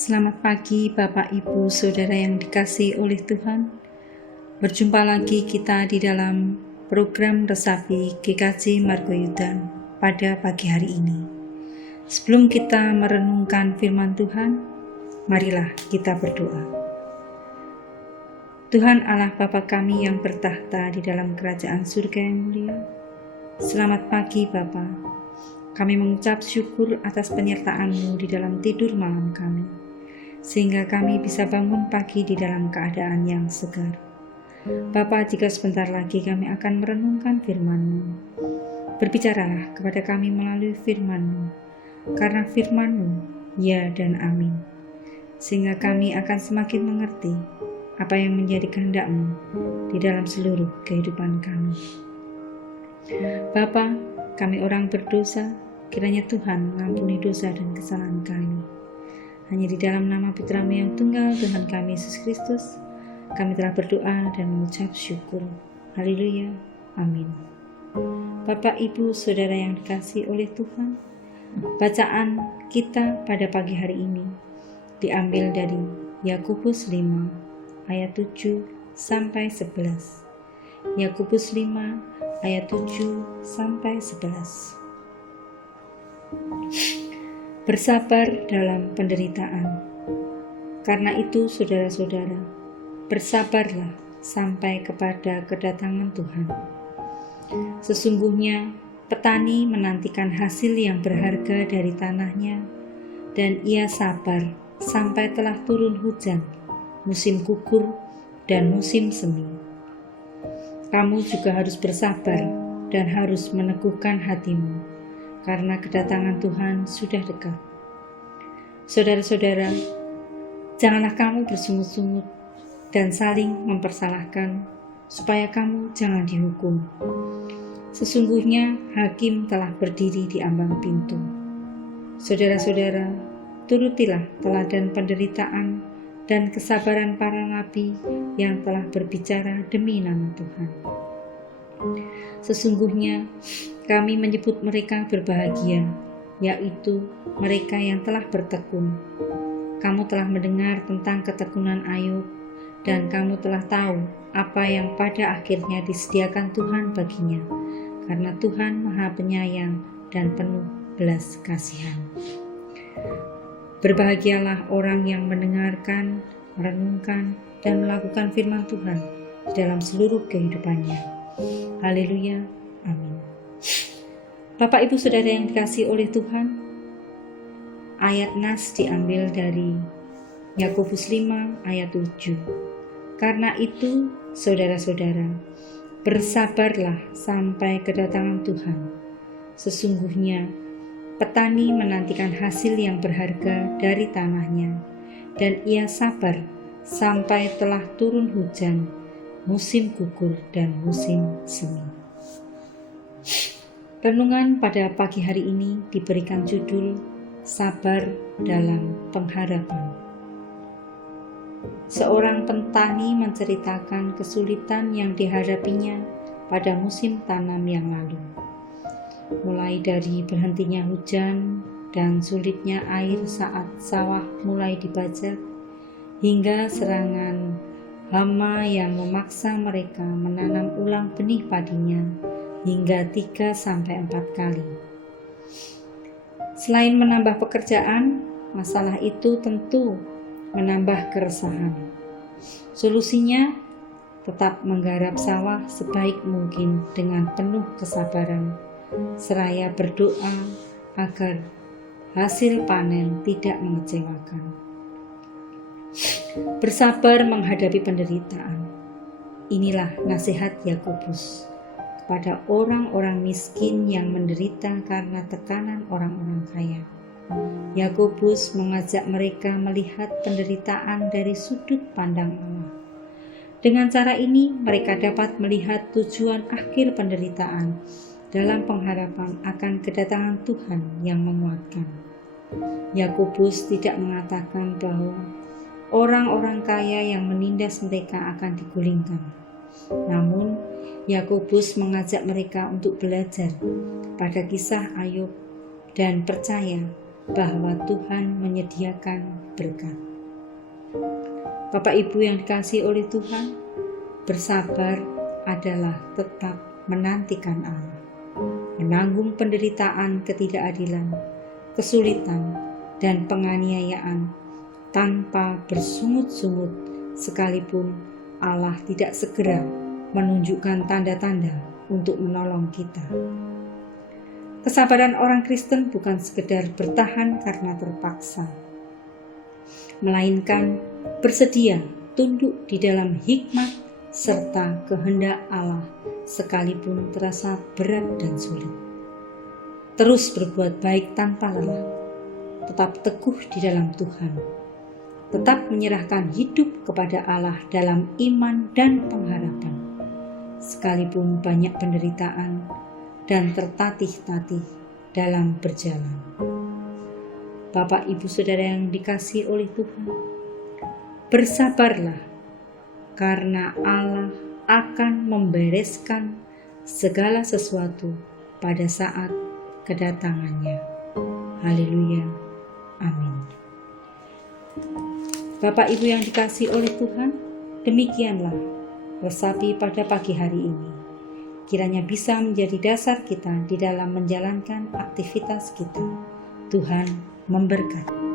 Selamat pagi Bapak Ibu Saudara yang dikasihi oleh Tuhan. Berjumpa lagi kita di dalam program Resapi GKJ Margoyudan pada pagi hari ini. Sebelum kita merenungkan firman Tuhan, marilah kita berdoa. Tuhan Allah Bapa kami yang bertahta di dalam kerajaan surga yang mulia, selamat pagi Bapa. Kami mengucap syukur atas penyertaan-Mu di dalam tidur malam kami, sehingga kami bisa bangun pagi di dalam keadaan yang segar. Bapa, jika sebentar lagi kami akan merenungkan firman-Mu, berbicaralah kepada kami melalui firman-Mu, karena firman-Mu ya dan amin, sehingga kami akan semakin mengerti apa yang menjadi kehendak-Mu di dalam seluruh kehidupan kami. Bapa, kami orang berdosa, kiranya Tuhan mengampuni dosa dan kesalahan kami. Hanya di dalam nama Putra-Mu yang tunggal, Tuhan kami Yesus Kristus, kami telah berdoa dan mengucap syukur. Haleluya, amin. Bapak, Ibu, Saudara yang dikasihi oleh Tuhan, bacaan kita pada pagi hari ini diambil dari Yakobus 5 ayat 7 sampai 11. Yakobus 5 ayat 7 sampai 11. Bersabar dalam penderitaan. Karena itu saudara-saudara, bersabarlah sampai kepada kedatangan Tuhan. Sesungguhnya petani menantikan hasil yang berharga dari tanahnya, dan ia sabar sampai telah turun hujan, musim gugur dan musim semi. Kamu juga harus bersabar dan harus meneguhkan hatimu, karena kedatangan Tuhan sudah dekat. Saudara-saudara, janganlah kamu bersungut-sungut dan saling mempersalahkan, supaya kamu jangan dihukum. Sesungguhnya hakim telah berdiri di ambang pintu. Saudara-saudara, turutilah teladan penderitaan dan kesabaran para nabi yang telah berbicara demi nama Tuhan. Sesungguhnya kami menyebut mereka berbahagia, yaitu mereka yang telah bertekun. Kamu telah mendengar tentang ketekunan Ayub, dan kamu telah tahu apa yang pada akhirnya disediakan Tuhan baginya, karena Tuhan Maha Penyayang dan penuh belas kasihan. Berbahagialah orang yang mendengarkan, merenungkan, dan melakukan firman Tuhan di dalam seluruh kehidupannya. Haleluya, amin. Bapak, Ibu, Saudara yang dikasihi oleh Tuhan, ayat nas diambil dari Yakobus 5 ayat 7. Karena itu, saudara-saudara, bersabarlah sampai kedatangan Tuhan. Sesungguhnya petani menantikan hasil yang berharga dari tanahnya, dan ia sabar sampai telah turun hujan, musim gugur dan musim semi. Renungan pada pagi hari ini diberikan judul Sabar dalam Pengharapan. Seorang petani menceritakan kesulitan yang dihadapinya pada musim tanam yang lalu. Mulai dari berhentinya hujan dan sulitnya air saat sawah mulai dibajak, hingga serangan hama yang memaksa mereka menanam ulang benih padinya hingga 3-4 kali. Selain menambah pekerjaan, masalah itu tentu menambah keresahan. Solusinya tetap menggarap sawah sebaik mungkin dengan penuh kesabaran, seraya berdoa agar hasil panen tidak mengecewakan. Bersabar menghadapi penderitaan. Inilah nasihat Yakobus kepada orang-orang miskin yang menderita karena tekanan orang-orang kaya. Yakobus mengajak mereka melihat penderitaan dari sudut pandang Allah. Dengan cara ini, mereka dapat melihat tujuan akhir penderitaan dalam pengharapan akan kedatangan Tuhan yang menguatkan. Yakobus tidak mengatakan bahwa orang-orang kaya yang menindas mereka akan digulingkan. Namun, Yakobus mengajak mereka untuk belajar pada kisah Ayub dan percaya bahwa Tuhan menyediakan berkat. Bapak Ibu yang dikasihi oleh Tuhan, bersabar adalah tetap menantikan Allah, menanggung penderitaan, ketidakadilan, kesulitan, dan penganiayaan tanpa bersungut-sungut, sekalipun Allah tidak segera menunjukkan tanda-tanda untuk menolong kita. Kesabaran orang Kristen bukan sekedar bertahan karena terpaksa, melainkan bersedia tunduk di dalam hikmat serta kehendak Allah sekalipun terasa berat dan sulit. Terus berbuat baik tanpa lelah, tetap teguh di dalam Tuhan, tetap menyerahkan hidup kepada Allah dalam iman dan pengharapan, sekalipun banyak penderitaan dan tertatih-tatih dalam berjalan. Bapak, Ibu, Saudara yang dikasihi oleh Tuhan, bersabarlah karena Allah akan membereskan segala sesuatu pada saat kedatangannya. Haleluya. Amin. Bapak Ibu yang dikasihi oleh Tuhan, demikianlah resapi pada pagi hari ini. Kiranya bisa menjadi dasar kita di dalam menjalankan aktivitas kita. Tuhan memberkati.